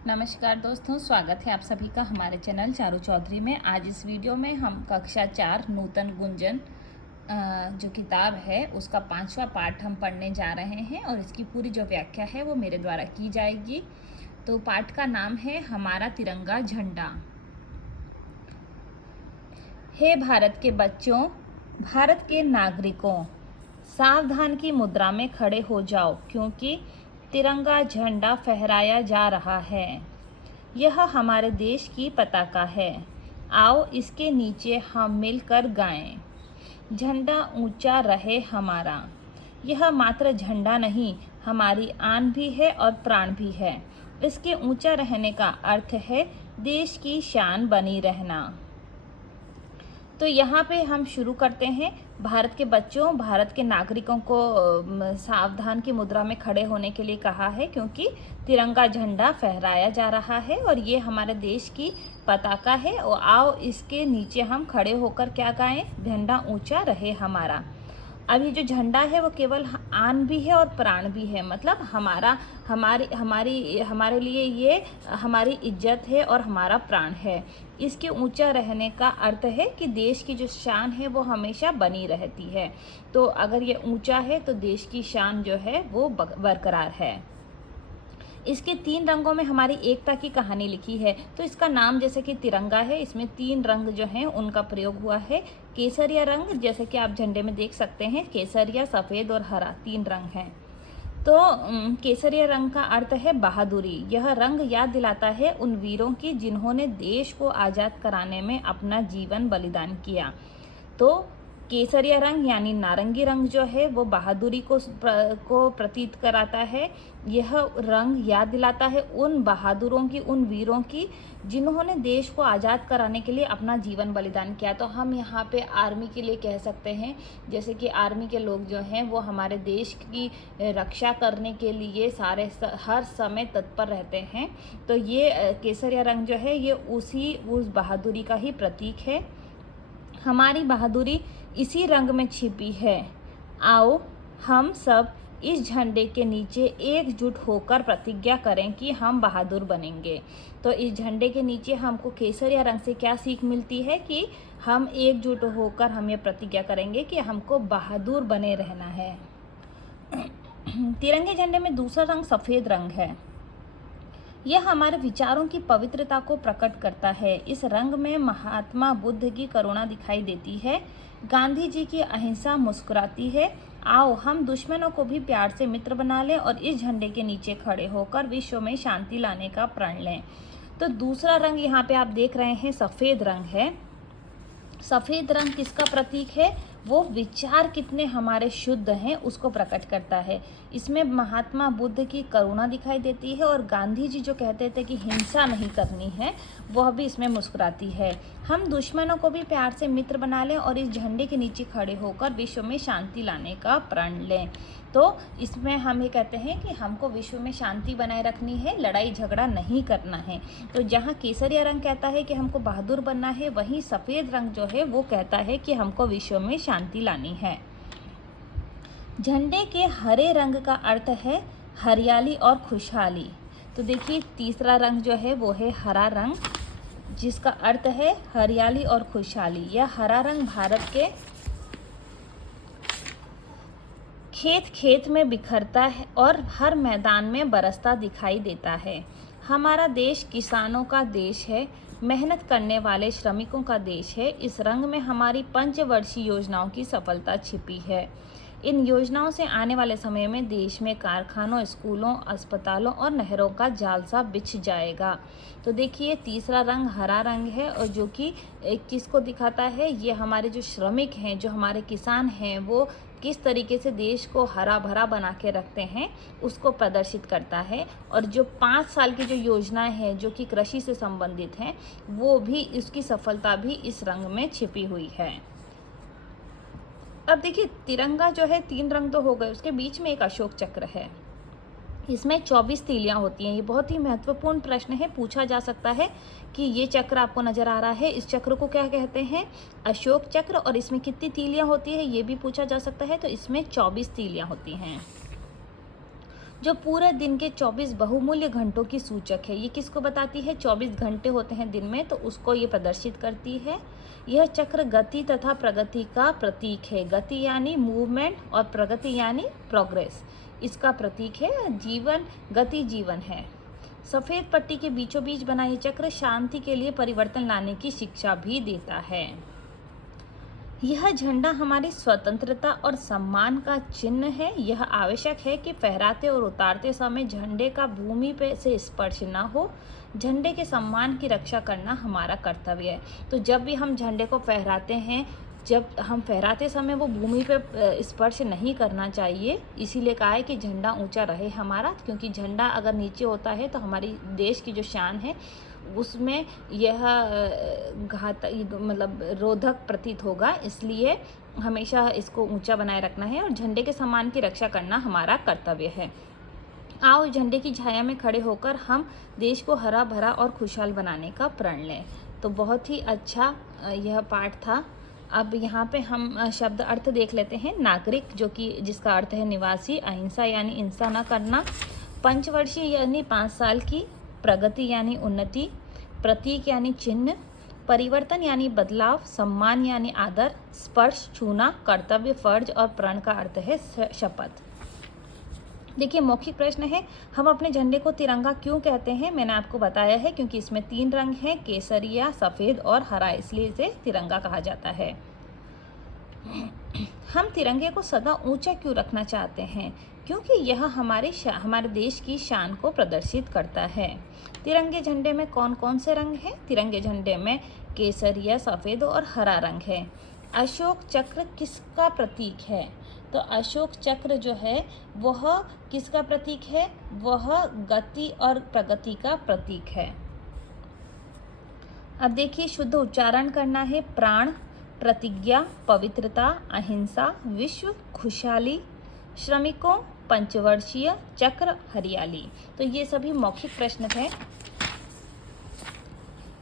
नमस्कार दोस्तों, स्वागत है आप सभी का हमारे चैनल चारू चौधरी में। आज इस वीडियो में हम कक्षा 4 नूतन गुंजन जो किताब है उसका 5वां पाठ हम पढ़ने जा रहे हैं और इसकी पूरी जो व्याख्या है वो मेरे द्वारा की जाएगी। तो पाठ का नाम है हमारा तिरंगा झंडा। हे भारत के बच्चों, भारत के नागरिकों, सावधान की मुद्रा में खड़े हो जाओ क्योंकि तिरंगा झंडा फहराया जा रहा है। यह हमारे देश की पताका है। आओ इसके नीचे हम मिलकर गाएं। झंडा ऊंचा रहे हमारा। यह मात्र झंडा नहीं, हमारी आन भी है और प्राण भी है। इसके ऊंचा रहने का अर्थ है देश की शान बनी रहना। तो यहाँ पे हम शुरू करते हैं। भारत के बच्चों, भारत के नागरिकों को सावधान की मुद्रा में खड़े होने के लिए कहा है क्योंकि तिरंगा झंडा फहराया जा रहा है और ये हमारे देश की पताका है। और आओ इसके नीचे हम खड़े होकर क्या गाएं? झंडा ऊंचा रहे हमारा। अब ये जो झंडा है वो केवल आन भी है और प्राण भी है, मतलब हमारे लिए ये हमारी इज्जत है और हमारा प्राण है। इसके ऊंचा रहने का अर्थ है कि देश की जो शान है वो हमेशा बनी रहती है। तो अगर ये ऊंचा है तो देश की शान जो है वो बरकरार है। इसके 3 रंगों में हमारी एकता की कहानी लिखी है। तो इसका नाम जैसे कि तिरंगा है, इसमें 3 रंग जो हैं उनका प्रयोग हुआ है। केसरिया रंग, जैसे कि आप झंडे में देख सकते हैं, केसरिया, सफ़ेद और हरा 3 रंग हैं। तो केसरिया रंग का अर्थ है बहादुरी। यह रंग याद दिलाता है उन वीरों की जिन्होंने देश को आज़ाद कराने में अपना जीवन बलिदान किया। तो केसरिया रंग यानी नारंगी रंग जो है वो बहादुरी को प्रतीत कराता है। यह रंग याद दिलाता है उन बहादुरों की, उन वीरों की जिन्होंने देश को आज़ाद कराने के लिए अपना जीवन बलिदान किया। तो हम यहाँ पे आर्मी के लिए कह सकते हैं, जैसे कि आर्मी के लोग जो हैं वो हमारे देश की रक्षा करने के लिए हर समय तत्पर रहते हैं। तो ये केसरिया रंग जो है ये उस बहादुरी का ही प्रतीक है। हमारी बहादुरी इसी रंग में छिपी है। आओ हम सब इस झंडे के नीचे एकजुट होकर प्रतिज्ञा करें कि हम बहादुर बनेंगे। तो इस झंडे के नीचे हमको केसरिया रंग से क्या सीख मिलती है कि हम एकजुट होकर हम ये प्रतिज्ञा करेंगे कि हमको बहादुर बने रहना है। तिरंगे झंडे में दूसरा रंग सफ़ेद रंग है। यह हमारे विचारों की पवित्रता को प्रकट करता है। इस रंग में महात्मा बुद्ध की करुणा दिखाई देती है, गांधी जी की अहिंसा मुस्कुराती है। आओ हम दुश्मनों को भी प्यार से मित्र बना लें और इस झंडे के नीचे खड़े होकर विश्व में शांति लाने का प्रण लें। तो दूसरा रंग यहाँ पे आप देख रहे हैं सफ़ेद रंग है। सफ़ेद रंग किसका प्रतीक है? वो विचार कितने हमारे शुद्ध हैं उसको प्रकट करता है। इसमें महात्मा बुद्ध की करुणा दिखाई देती है और गांधी जी जो कहते थे कि हिंसा नहीं करनी है, वह भी इसमें मुस्कुराती है। हम दुश्मनों को भी प्यार से मित्र बना लें और इस झंडे के नीचे खड़े होकर विश्व में शांति लाने का प्रण लें। तो इसमें हम ये कहते हैं कि हमको विश्व में शांति बनाए रखनी है, लड़ाई झगड़ा नहीं करना है। तो जहाँ केसरिया रंग कहता है कि हमको बहादुर बनना है, वहीं सफ़ेद रंग जो है वो कहता है कि हमको विश्व में शांति लानी है। झंडे के हरे रंग का अर्थ है हरियाली और खुशहाली। तो देखिए तीसरा रंग जो है वो है हरा रंग, जिसका अर्थ है हरियाली और खुशहाली। यह हरा रंग भारत के खेत खेत में बिखरता है और हर मैदान में बरसता दिखाई देता है। हमारा देश किसानों का देश है, मेहनत करने वाले श्रमिकों का देश है। इस रंग में हमारी पंचवर्षीय योजनाओं की सफलता छिपी है। इन योजनाओं से आने वाले समय में देश में कारखानों, स्कूलों, अस्पतालों और नहरों का जाल सा बिछ जाएगा। तो देखिए तीसरा रंग हरा रंग है और जो कि किसको दिखाता है? ये हमारे जो श्रमिक हैं, जो हमारे किसान हैं, वो किस तरीके से देश को हरा भरा बना के रखते हैं उसको प्रदर्शित करता है। और जो 5 साल की जो योजनाएं हैं जो कि कृषि से संबंधित हैं, वो भी इसकी सफलता भी इस रंग में छिपी हुई है। अब देखिए तिरंगा जो है 3 रंग तो हो गए, उसके बीच में एक अशोक चक्र है। इसमें 24 तीलियां होती हैं। ये बहुत ही महत्वपूर्ण प्रश्न है, पूछा जा सकता है कि ये चक्र आपको नजर आ रहा है, इस चक्र को क्या कहते हैं? अशोक चक्र। और इसमें कितनी तीलियां होती है ये भी पूछा जा सकता है। तो इसमें 24 तीलियां होती हैं। जो पूरे दिन के 24 बहुमूल्य घंटों की सूचक है। ये किसको बताती है? 24 घंटे होते हैं दिन में, तो उसको ये प्रदर्शित करती है। यह चक्र गति तथा प्रगति का प्रतीक है। गति यानी मूवमेंट और प्रगति यानी प्रोग्रेस, इसका प्रतीक है। जीवन, गति जीवन है। सफ़ेद पट्टी के बीचों बीच बना ये चक्र शांति के लिए परिवर्तन लाने की शिक्षा भी देता है। यह झंडा हमारी स्वतंत्रता और सम्मान का चिन्ह है। यह आवश्यक है कि फहराते और उतारते समय झंडे का भूमि पे से स्पर्श न हो। झंडे के सम्मान की रक्षा करना हमारा कर्तव्य है। तो जब भी हम झंडे को फहराते हैं, जब हम फहराते समय वो भूमि पे स्पर्श नहीं करना चाहिए। इसीलिए कहा है कि झंडा ऊंचा रहे हमारा, क्योंकि झंडा अगर नीचे होता है तो हमारी देश की जो शान है उसमें यह घातक मतलब रोधक प्रतीत होगा। इसलिए हमेशा इसको ऊंचा बनाए रखना है और झंडे के सम्मान की रक्षा करना हमारा कर्तव्य है। आओ झंडे की छाया में खड़े होकर हम देश को हरा भरा और खुशहाल बनाने का प्रण लें। तो बहुत ही अच्छा यह पाठ था। अब यहाँ पे हम शब्द अर्थ देख लेते हैं। नागरिक, जो कि जिसका अर्थ है निवासी। अहिंसा यानी हिंसा न करना। पंचवर्षीय यानी 5 साल की। प्रगति यानी उन्नति। प्रतीक यानी चिन्ह। परिवर्तन यानी बदलाव। सम्मान यानी आदर। स्पर्श छूना। कर्तव्य फर्ज और प्रण का अर्थ है शपथ। देखिए मौखिक प्रश्न है, हम अपने झंडे को तिरंगा क्यों कहते हैं? मैंने आपको बताया है क्योंकि इसमें 3 रंग हैं, केसरिया, सफ़ेद और हरा, इसलिए इसे तिरंगा कहा जाता है। हम तिरंगे को सदा ऊंचा क्यों रखना चाहते हैं? क्योंकि यह हमारे देश की शान को प्रदर्शित करता है। तिरंगे झंडे में कौन कौन से रंग हैं? तिरंगे झंडे में केसरिया, सफ़ेद और हरा रंग है। अशोक चक्र किसका प्रतीक है? तो अशोक चक्र जो है वह किसका प्रतीक है? वह गति और प्रगति का प्रतीक है। अब देखिए शुद्ध उच्चारण करना है। प्राण, प्रतिज्ञा, पवित्रता, अहिंसा, विश्व, खुशहाली, श्रमिकों, पंचवर्षीय, चक्र, हरियाली। तो ये सभी मौखिक प्रश्न थे।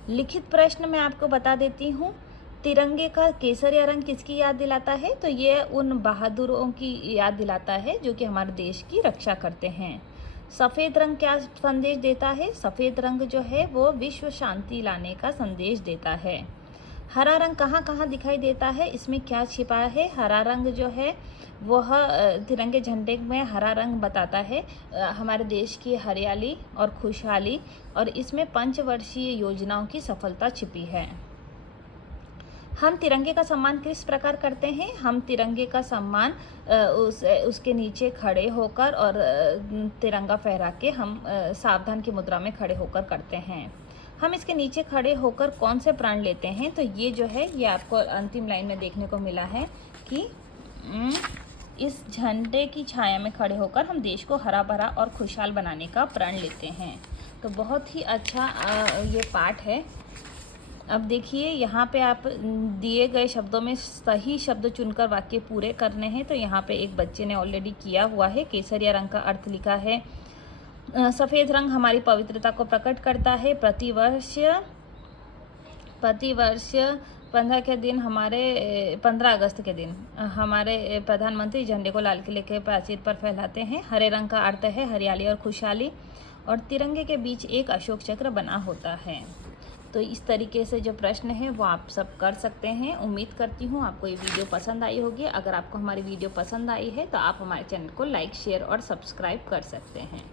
लिखित प्रश्न मैं आपको बता देती हूँ। तिरंगे का केसरिया रंग किसकी याद दिलाता है? तो ये उन बहादुरों की याद दिलाता है जो कि हमारे देश की रक्षा करते हैं। सफ़ेद रंग क्या संदेश देता है? सफ़ेद रंग जो है वो विश्व शांति लाने का संदेश देता है। हरा रंग कहाँ कहाँ दिखाई देता है? इसमें क्या छिपा है? हरा रंग जो है वह तिरंगे झंडे में हरा रंग बताता है हमारे देश की हरियाली और खुशहाली, और इसमें पंचवर्षीय योजनाओं की सफलता छिपी है। हम तिरंगे का सम्मान किस प्रकार करते हैं? हम तिरंगे का सम्मान उसके नीचे खड़े होकर और तिरंगा फहरा के हम सावधान की मुद्रा में खड़े होकर करते हैं। हम इसके नीचे खड़े होकर कौन से प्रण लेते हैं? तो ये जो है ये आपको अंतिम लाइन में देखने को मिला है कि इस झंडे की छाया में खड़े होकर हम देश को हरा भरा और खुशहाल बनाने का प्रण लेते हैं। तो बहुत ही अच्छा ये पाठ है। अब देखिए यहाँ पे आप दिए गए शब्दों में सही शब्द चुनकर वाक्य पूरे करने हैं। तो यहाँ पे एक बच्चे ने ऑलरेडी किया हुआ है। केसरिया रंग का अर्थ लिखा है। सफ़ेद रंग हमारी पवित्रता को प्रकट करता है। प्रतिवर्ष 15 के दिन हमारे 15 अगस्त के दिन हमारे प्रधानमंत्री झंडे को लाल किले के प्राचीर पर फहराते हैं। हरे रंग का अर्थ है हरियाली और खुशहाली, और तिरंगे के बीच एक अशोक चक्र बना होता है। तो इस तरीके से जो प्रश्न है वो आप सब कर सकते हैं। उम्मीद करती हूँ आपको ये वीडियो पसंद आई होगी। अगर आपको हमारी वीडियो पसंद आई है तो आप हमारे चैनल को लाइक, शेयर और सब्सक्राइब कर सकते हैं।